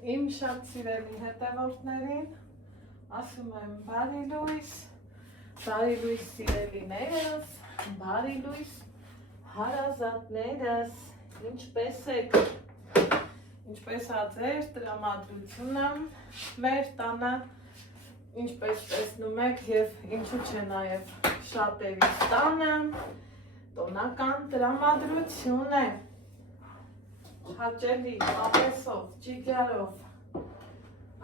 Իմ շատ սիրելի հետևորդներին ասում եմ բարի լույս սիրելիներս, բարի լույս հարազատներս, ինչպես եք, ինչպես ա ձեր տրամադրությունը մեր տանը, ինչպես տեսնում եք և ինչու չէ նաև շատերիս տանը, տոնական տրամադրություն է, հաճելի, ապեսով, ճիգարով,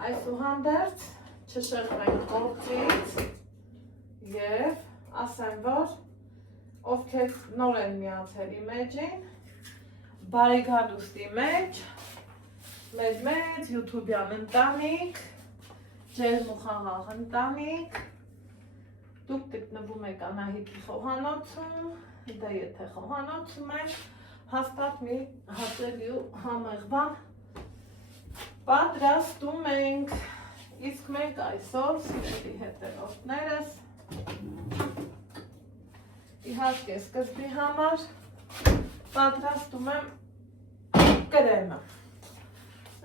այսուհանդերձ չշեղվենք գործից և ասեմ, որ ովքեր նոր են միացել իմ էջին, բարի գալուստի մեջ, մեր մեծ յութուբյան ընտանիք, ջերմ ու խաղաղ ընտանիք, դուք գտնվում եք Անահիտի խոհանոցում, դա եթե խոհանոցում եք, հաստատ մի հաճելի ու համեղ բան պատրաստում ենք, իսկ մենք այսօր սիրելի հետևորդներս իհարկե սկզբի համար պատրաստում եմ կրեմը,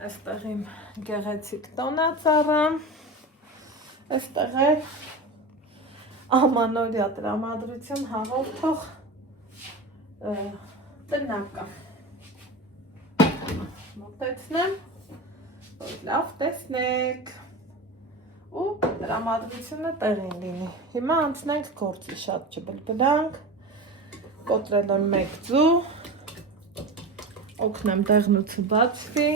այստեղ իմ գեղեցիկ տոնածառը, այստեղ է ամանորյա տրամադրություն հաղորդող տնակը, մոտեցնեմ, որ լավ տեսնեք ու տրամադրությունը տեղին լինի, հիմա անցնենք գործի, շատ չբլբլանք, կոտրել եմ 1 ձու, օգնեմ դեղնուցը բացվի,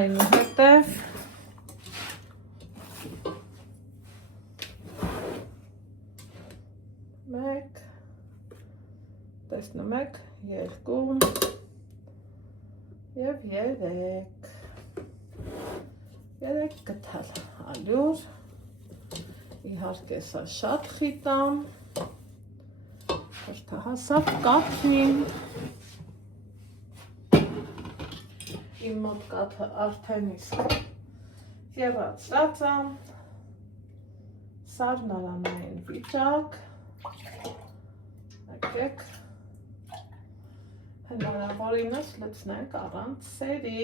այնուհետև տեսնում եք 2 և 3 գթալ ալյուր, իհարկե սա շատ խիտամ, հերթահասավ կաթին, իմ մոտ կաթը արդեն իսկ եղացած է, սառնարանային վիճակ, եկեք, հնարավորինս լցնենք առանց սերի,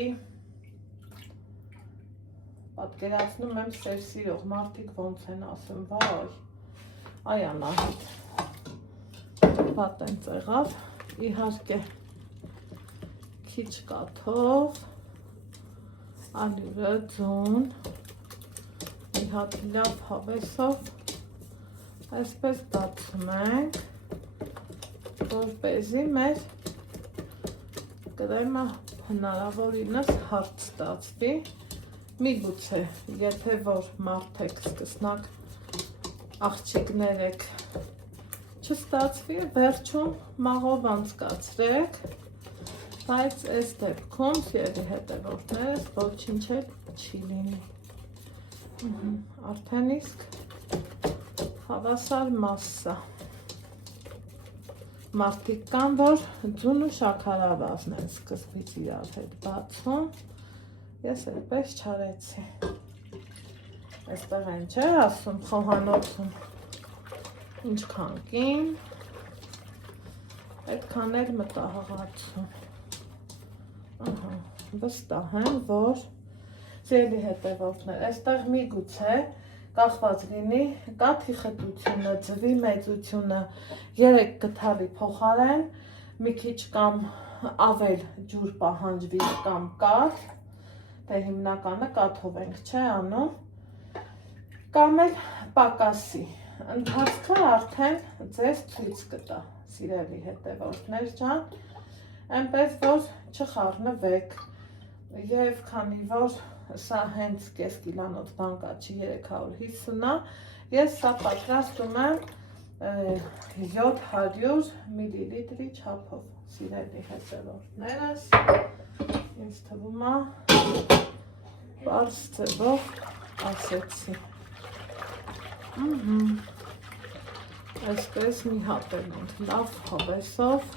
պատկերացնում եմ սեր սիրող մարդիկ ոնց են ասում, վայ, այ Անահիտ, պատեն ծեղավ, իհարկե քիչ կաթով, ալյուրը ձուն, մի հատ լավ հավեսով, այսպես բացում ենք, որպեսզի մեր կրեմը հնարավորինս հարթ ստացվի, միգուցե, եթե որ մարդ եք սկսնակ աղջիկներ եք չստացվի, վերջում մաղով անցկացրեք, բայց այս դեպքում սիրելի հետևորդներս ոչինչ չի լինի, արդեն իսկ հավասար մասսա, մարդիկ կան, որ ձուն ու շաքարավազն են սկզբից իրար հետ բացում, ես այդպես չարեցի, այստեղ են չէ ասում խոհանոցում, ինչքան կին, այդքան էլ մտահղացում, վստահ եմ, որ սիրելի հետևորդներ, այստեղ միգուցե կախված լինի կաթի խտությունը, ձվի մեծությունը 3 գթալի փոխարեն, մի քիչ կամ ավել ջուր պահանջվի կամ կաթ, դե հիմնականը կաթով ենք չէ անում, կամ էլ պակասի, ընթացքը արդեն ձեզ ցույց կտա, սիրելի հետևորդներ ջան, այնպես որ չխառնվեք, և քանի որ սա հենց կես կիլանոց բան կա, չի 350-ա, ես սա պատրաստում եմ 700 միլիլիտրի չափով, սիրելի հետևորդներս, ինձ թվում է պարզ ձևով ասեցի, այսպես մի հատ ենք լավ հավեսով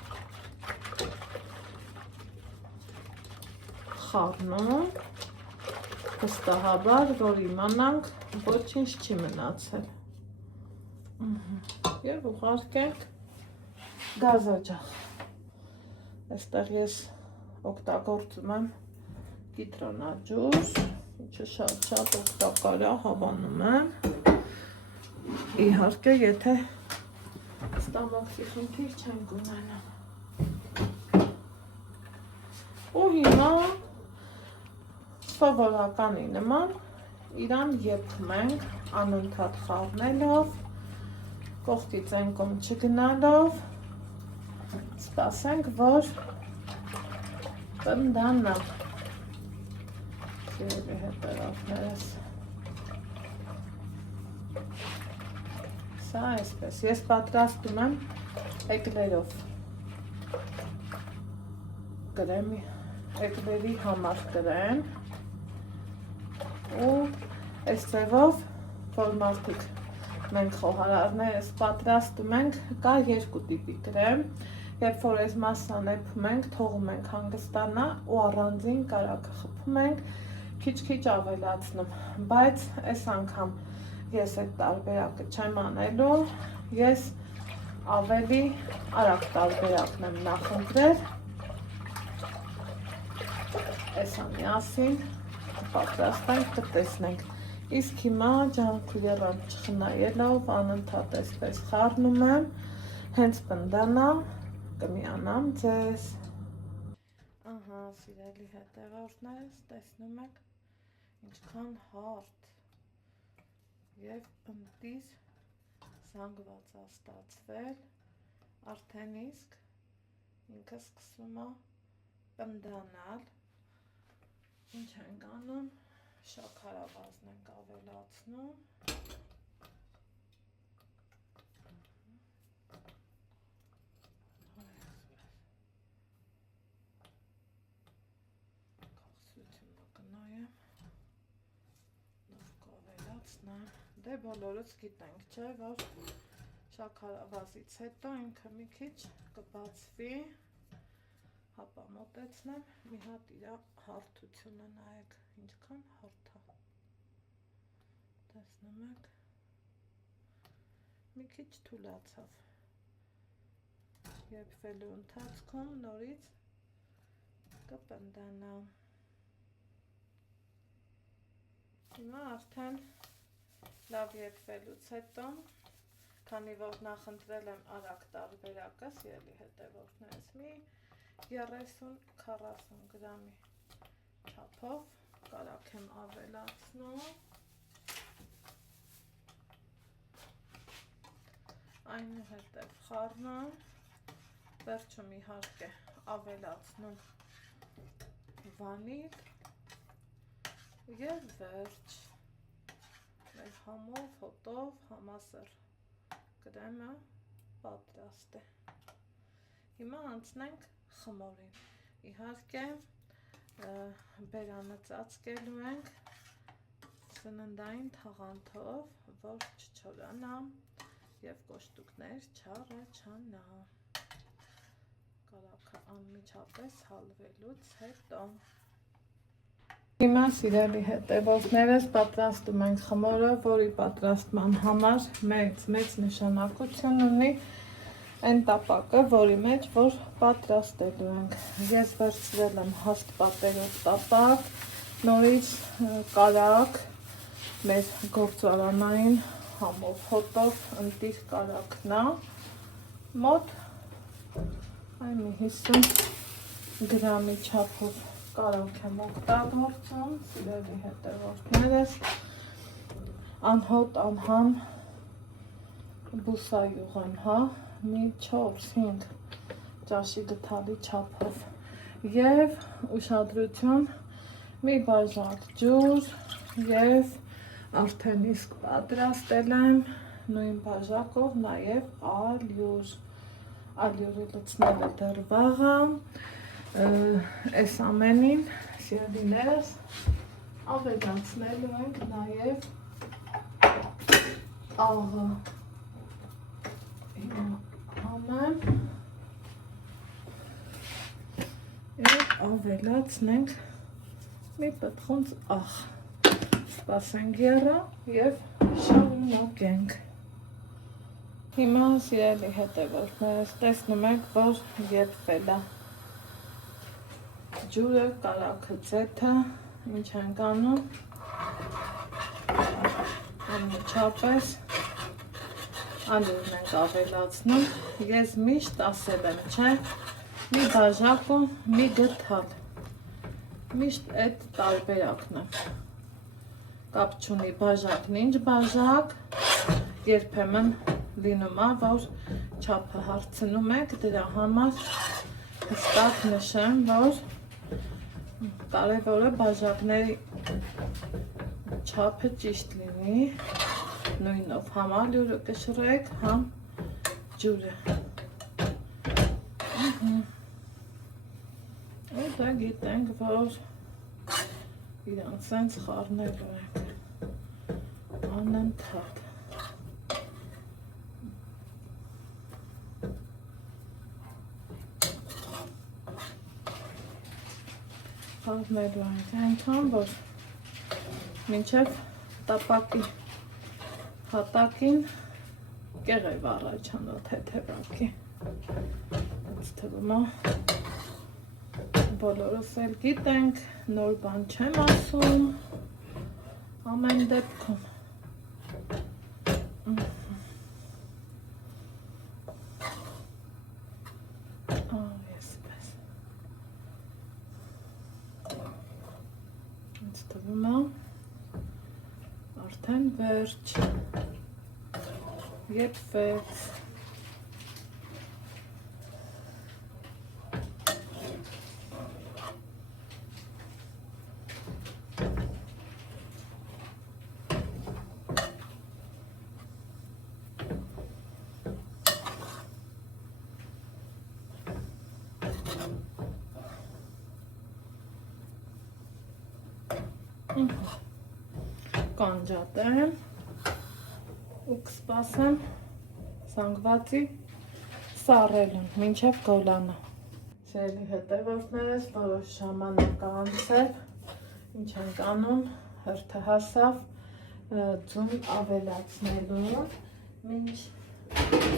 խառնում, վստահաբար, որ իմանանք ոչինչ չի մնացել և ուղարկենք գազաջախ, այստեղ ես օգտագործում եմ կիտրոնաջուր, ինչը շատ օգտակար է, հավանում եմ։ Իհարկե, եթե ստամոքսի խնդիր չենք ունենա։ Ու հիմա սովորականի նման իրան եփում ենք անընդհատ խառնելով, կողքից այն կողմ չգնալով, սպասենք, որ պնդանա։ Սիրելի հետևորդներս։ Սա այսպես, ես պատրաստում եմ էկլերով կրեմի, էկլերի համար կրեմ ու այս ձևով, որ մարդիկ մենք խոհարարներս պատրաստում ենք, կա երկու տիպի կրեմ, երբ որ այս մասան եփում ենք, թողում ենք հանգստանա ու առանձին կարագը խփում ենք, քիչ-քիչ ավելացնում, բայց այս անգամ ես այդ տարբերակը չեմ անելու, ես ավելի արագ տարբերակն եմ նախընտրել, այսա միասին պատրաստենք, կտեսնենք, իսկ հիմա ջանքույրեռան չխնայելով, անընդհատ այսպես խառնում եմ, հենց պնդանա, կմիանամ ձեզ։ Ահա, սիրելի հետևորդներս, տեսնում եք, ինչքան հարթ և ընտիր զանգված է ստացվել, արդեն իսկ ինքը սկսում է պնդանալ, ինչ ենք անում, շաքարավազն ենք ավելացնում, կախսությունը կնայեմ, նոր կավելացնեմ, դե բոլորս գիտենք, չէ, որ շաքարավազից հետո ինքը մի քիչ կբացվի, հապա մոտեցնեմ, մի հատ իրա հարթությունը նայեք, ինչքան հարթ է, տեսնում եք, մի քիչ թուլացավ, եփվելու ընթացքում նորից կպնդանա, հիմա արդեն լավ եփվելուց հետո, քանի որ նախընտրել եմ արագ տարբերակը, սիրելի հետևորդներս, մի 30-40 գրամի չափով կարագ եմ ավելացնում, այնուհետև խառնում, վերջում իհարկե ավելացնում վանիլ և վերջ, մեր համով, հոտով, համասեռ կրեմը պատրաստ է, հիմա անցնենք խմորին, իհարկե բերանը ծածկելու ենք սննդային թաղանթով, որ չչորանա և կոշտուկներ չառաջանա, կարագը անմիջապես հալվելուց հետո։ Հիմա սիրելի հետևորդներս պատրաստում ենք խմորը, որի պատրաստման համար մեծ նշանակություն ունի այն տապակը, որի մեջ որ պատրաստելու ենք, ես վերցրել եմ հաստ պատերով տապակ, նորից կարագ, մեր գործարանային համով հոտով ընտիր կարագն է, մոտ այն մի 50 գրամի չափով կարագ եմ օգտագործում, սիրելի հետևորդներս, անհոտ անհամ բուսայուղ եմ, հա, մի 4-5 ճաշի գթալի չափով և ուշադրություն մի բաժակ ջուր և արդեն իսկ պատրաստել եմ նույն բաժակով նաև ալյուր, ալյուրի լցնելը դեռ վաղ է, այս ամենին սիրելիներս ավելացնելու ենք նաև աղը, անեմ և ավելացնենք մի պտխունց աղ, սպասենք եռա և շարունակենք։ Հիմա սիրելի հետևորդներս տեսնում եք, որ եփվել է ջուրը, կարագը, ձեթը, ինչ ենք անում, անմիջապես ալյուրն ենք ավելացնում, ես միշտ ասել եմ, չէ, մի բաժակ ու մի գթալ, միշտ այդ տարբերակն է, կապ չունի բաժակն ինչ բաժակ, երբեմն լինում է, որ չափը հարցնում եք, դրա համար հստակ նշեմ, որ կարևորը բաժակների չափը ճիշտ լինի, նույնով համ ալյուրը կշռեք, համ ջուրը։ Դա գիտենք, որ իրանք սենց խառնելու ենք անընդհատ։ Խառնելու ենք այնքան, որ մինչև տապակի հատակին կեղև առաջանա թեթևակի։ Ինձ թվում է բոլորս էլ գիտենք, նոր բան չեմ ասում, ամեն դեպքում։ Այսպես։ Ինձ թվում է արդեն վերջ, եփվեց։ Կանջատեմ ու կսպասեմ զանգվածի սառելուն, մինչև գոլանա։ Սիրելի հետևորդներս, որոշ ժամանակ անցել, ինչ ենք անում, հերթը հասավ ձուն ավելացնելու, մինչ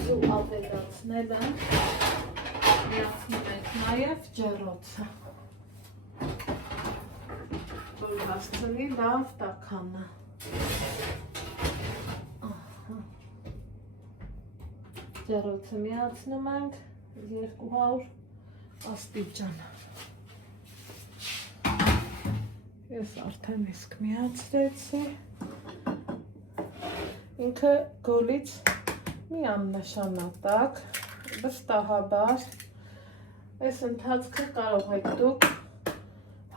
ձու ավելացնելը միացնում ենք նաև ջեռոցը, որ հասցնի լավ տաքանը։ Ջեռոցը միացնում ենք 200 աստիճան։ Ես արդեն իսկ միացրեցի։ Ինքը գոլից մի աննշանատակ, վստահաբար, այս ընթացքը կարող եք դուք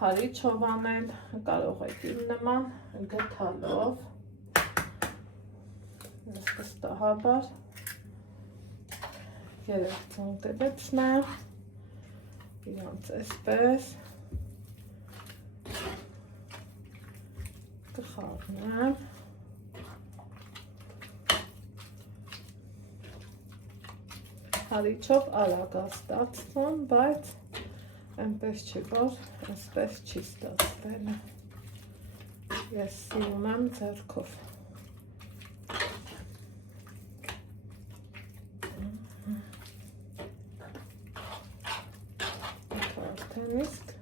հարիչով անել, կարող եք իմ նման գթալով, վստահաբար երեք ձուն կդեպսնեմ, իրանց այսպես կխառնեմ, հարիչով արագ է ստացվում, բայց այնպես չի, որ այսպես չի ստացվել։ Ես սիրում եմ ձեռքով։ Արդեն իսկ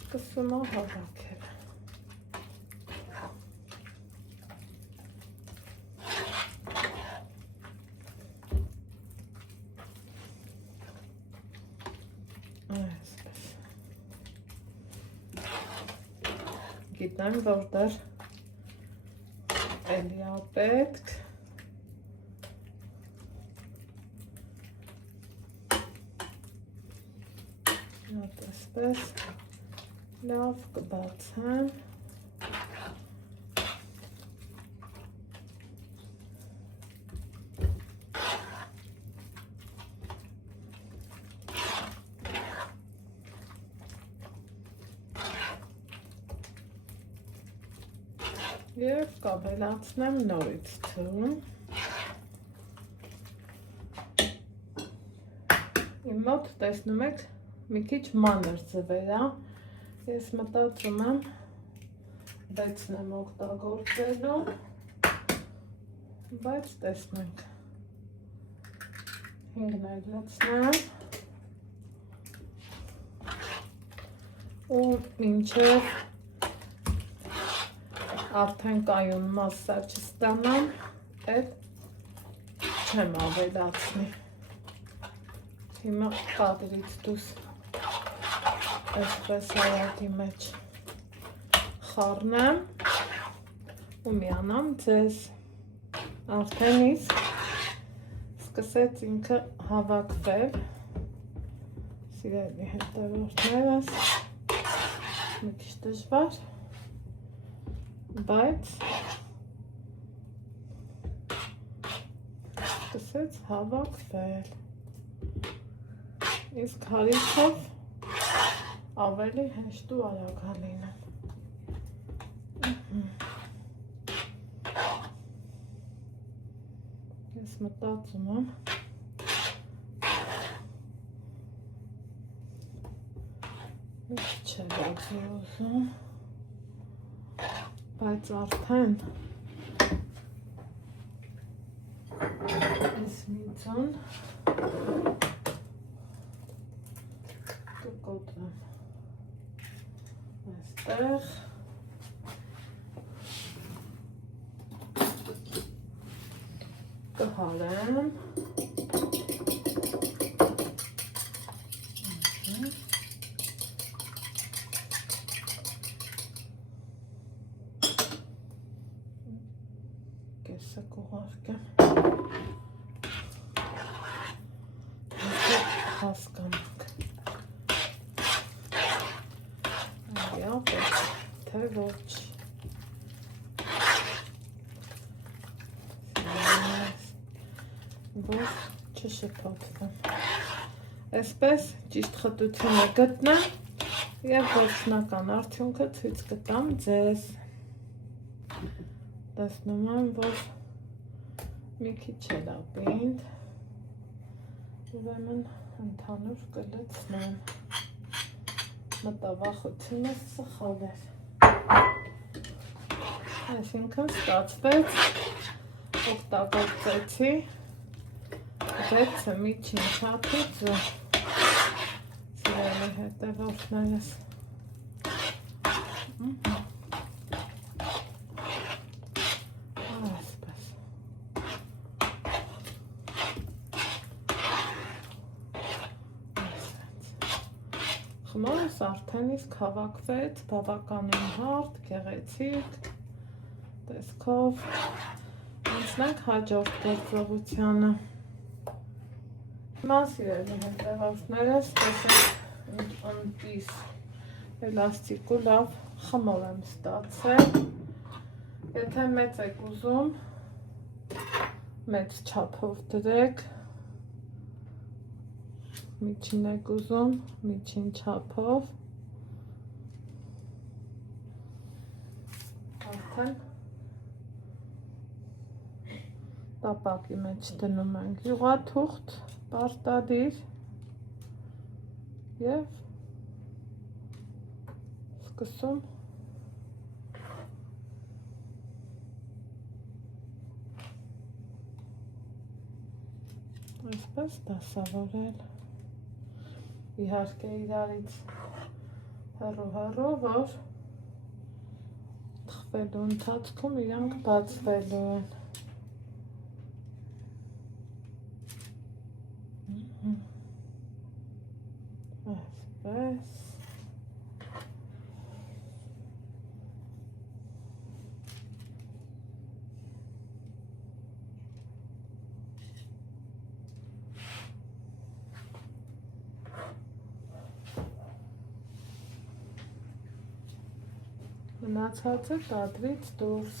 սկսում է հավաքել։ Գիտեմ, որ դեռ էլի է պետք։ Հատ այսպես լավ կբացեմ։ Եվ կավելացնեմ նորից ձուն։ Իմ մոտ տեսնում եք մի քիչ մանր ձվեր է, ես մտածում եմ 6-ն եմ օգտագործելու, բայց տեսնենք։ 5-ն էլ լցնեմ։ ու մինչև արդեն կայուն մասսա չստանամ, էլ չեմ ավելացնի։ Հիմա կադրից դուս այսպես հայատի մեջ խառնեմ ու միանամ ձեզ։ Արդեն իսկ սկսեց ինքը հավաքվել, սիրելի հետևորդներս, մի քիչ դժվար, բայց սկսեց հավաքվել, իսկ հարիքով ավելի հեշտ ու արագ լինում։ Ես մտածում եմ, մի քիչ է բացի ուզում, բայց արդեն այս միցուն կկոտրեմ այստեղ, կհարեմ, կեսը կուղարկեմ, հասկանանք, այապետ, թե ոչ, որ չշփոթվեմ, այսպես ճիշտ խտությունը գտնեմ և վերջնական արդյունքը ցույց կտամ ձեզ, տեսնում եմ, որ մի քիչ էլ ապինդ, ուրեմն ընդհանուր կլցնեմ, մտավախությունը սխալ էր, այսինքն ստացվեց, օգտագործեցի 6 միջին չափի ձու, սիրելի հետևորդներս, խմորս արդեն իսկ հավաքվեց, բավականին հարթ, գեղեցիկ, տեսքով, անցնենք հաջորդ գործողությանը։ Հիմա սիրելի հետևորդներս, տեսեք ընտիս էլաստիկ ու լավ խմոր եմ ստացել, եթե մեծ եք ուզում, մեծ չափով դրեք, միջին եք ուզում, միջին չափով, արդեն տապակի մեջ դնում ենք յուղաթուղթ, պարտադիր և սկսում այսպես դասավորել, իհարկե իրարից հեռու, որ թխվելու ընթացքում իրանք բացվելու են։ Այսպես։ Մնացածը կադրից դուրս։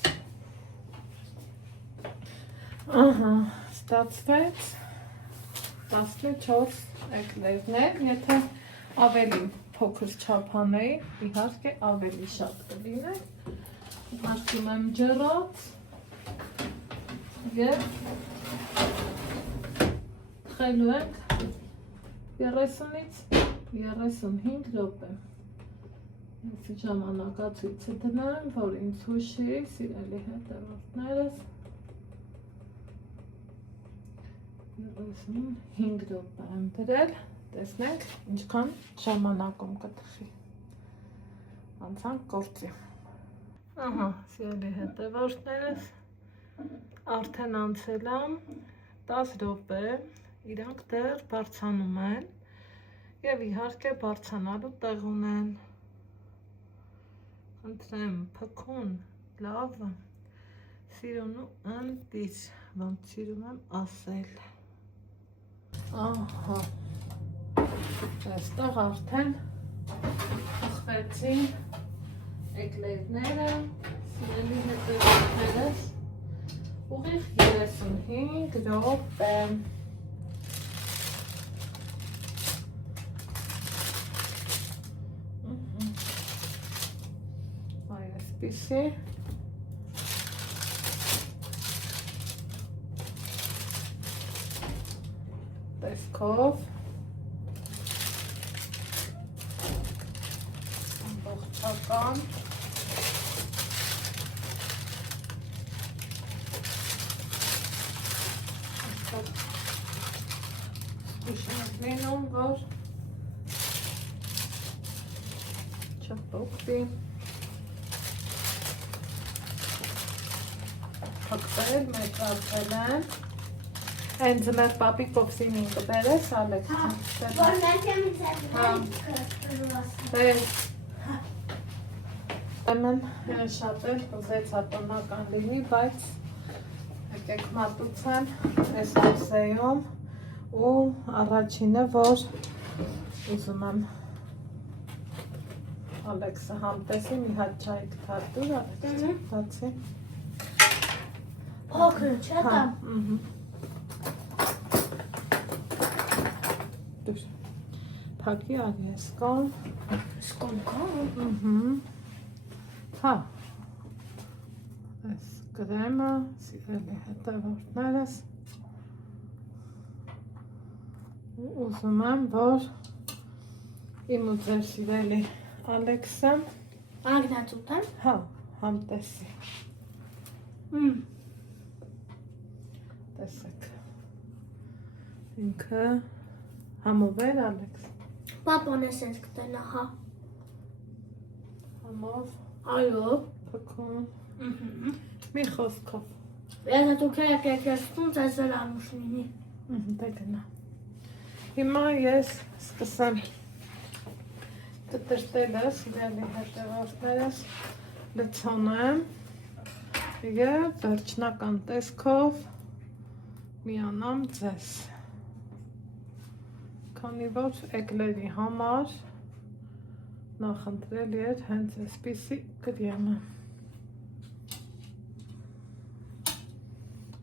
Ահա, ստացվեց 14 էկլերներ, եթե ավելի փոքր չափանեի, իհարկե ավելի շատ կլիներ, հաշտում եմ ջրած և թխելու ենք 30-ից 35 րոպե։ Ես ժամանակացույցը դնեմ, որ ինձ հուշի, սիրելի հետևորդներս, 35 րոպե եմ դրել, տեսնենք ինչքան ժամանակում կթխի։ անցանք գործի։ Ահա, սիրելի հետևորդներս, արդեն անցել է 10 րոպե, իրանք դեռ բարձանում են և իհարկե բարձանալու տեղ ունեն։ Խնդրեմ, փքուն, լավ, սիրուն ու ընտիր, ոնց սիրում եմ ասել։ Ահա, այստեղ արդեն խխվեցին էկլերները, սիրելի հետևորդներս, ուղիղ 35 րոպե։ Այսպիսի տեսքով ամբողջական իշնենք լինում, որ չպոկվի, փքվել, մեծացել են։ Հենց մեր պապիկով սինին կբերես, Ալեքսը։ Որ մենք եմ իցել Եմեն շատ էլ ուզեցա տնական լինի, բայց եկեք մատուցեմ այս ամսեյում ու առաջինը, որ ուզում եմ Ալեքսը համտեսի, մի հատ չայք թատուր, Ալեքսը տացի։ Փոքր չէ դա։ Դուր, փակի արի ես կոն։ Սկոն կոն։ Հա, այս կրեմը, սիրելի հետևորդներս, ուզում եմ, որ իմ ու ձեր սիրելի Ալեքսը Ագնացուտան։ հա, համտեսի։ Տեսեք, ինքը համով էր, Ալեքս։ Պապոն ես ես կտենա, հա։ Համով, Այո։ փքուն, մի խոսքով։ Եթե դուք եք եկերստում, ձեզ էլ անուշ լինի։ Դե գնա։ Հիմա ես սկսեմ կտրտելը, սիրելի հետևորդներս, լցոնեմ և վերջնական տեսքով միանամ ձեզ։ Քանի որ էկլերի համար նախընտրելի էր հենց այսպիսի կրեմը։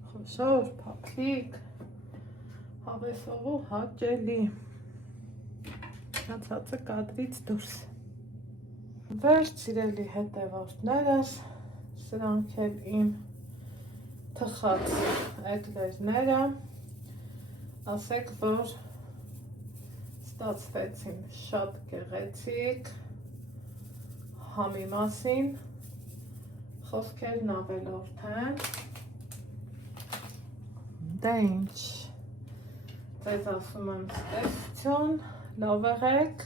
Խոշոր, փափլիկ, հավեսով ու հաճելի։ Հացածը կադրից դուրս։ Վերջ, սիրելի հետևորդներս, սրանք էլ իմ թխած էկլերները, ասեք, որ ստացվեցին շատ գեղեցիկ, համի մասին խոսքերն ավելորդ են, դե ինչ, ձեզ ասում եմ ստեսություն, լավ եղեք,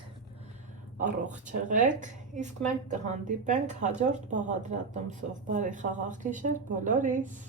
առողջ եղեք, իսկ մենք կհանդիպենք հաջորդ բաղադրատոմսով, բարի խաղաղ գիշեր բոլորիս։